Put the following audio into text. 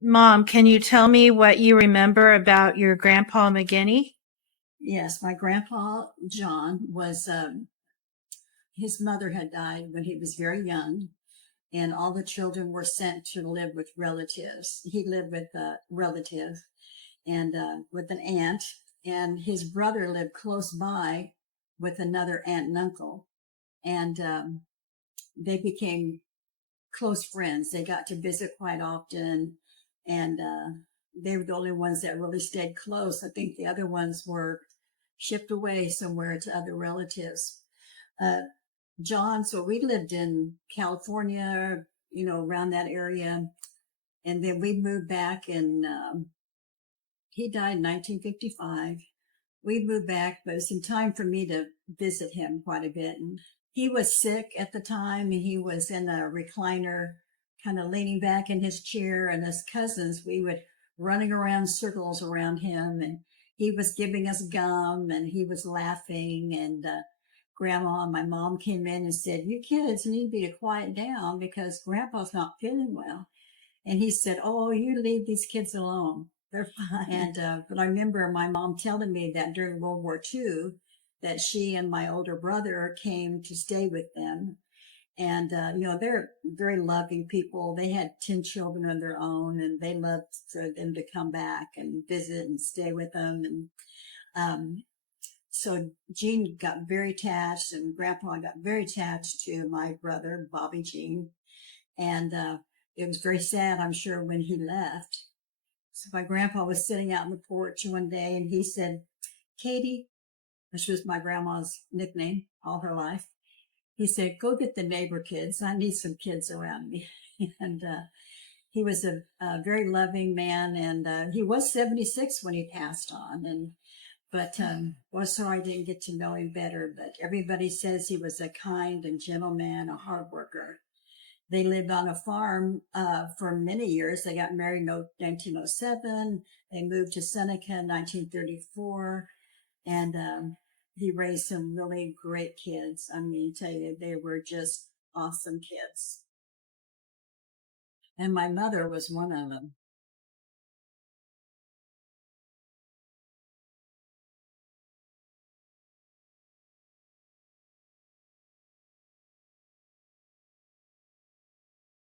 Mom, can you tell me what you remember about your Grandpa McGinty? Yes, my grandpa John was his mother had died when he was very young, and all the children were sent to live with relatives. He lived with a relative and with an aunt, and his brother lived close by with another aunt and uncle, and they became close friends. They got to visit quite often, and they were the only ones that really stayed close. I think the other ones were shipped away somewhere to other relatives. Uh, John, so we lived in California, around that area. And then we moved back and he died in 1955. We moved back, but it was in time for me to visit him quite a bit. And he was sick at the time and he was in a recliner, kind of leaning back in his chair. And as cousins, we would running around circles around him and he was giving us gum and he was laughing and grandma and my mom came in and said, "You kids need to be to quiet down because grandpa's not feeling well." And he said, "Oh, you leave these kids alone. They're fine." And but I remember my mom telling me that during World War II, that she and my older brother came to stay with them. And they're very loving people. They had 10 children of their own, and they loved for them to come back and visit and stay with them. And um, so Gene got very attached, and Grandpa got very attached to my brother, Bobby Gene. And it was very sad, I'm sure, when he left. So my grandpa was sitting out on the porch one day and he said, "Katie," which was my grandma's nickname all her life, he said, "Go get the neighbor kids. I need some kids around me." And he was a very loving man, and he was 76 when he passed on. And but was sorry I didn't get to know him better. But everybody says he was a kind and gentle man, a hard worker. They lived on a farm for many years. They got married in 1907. They moved to Seneca in 1934, and he raised some really great kids. I mean, I tell you, they were just awesome kids. And my mother was one of them.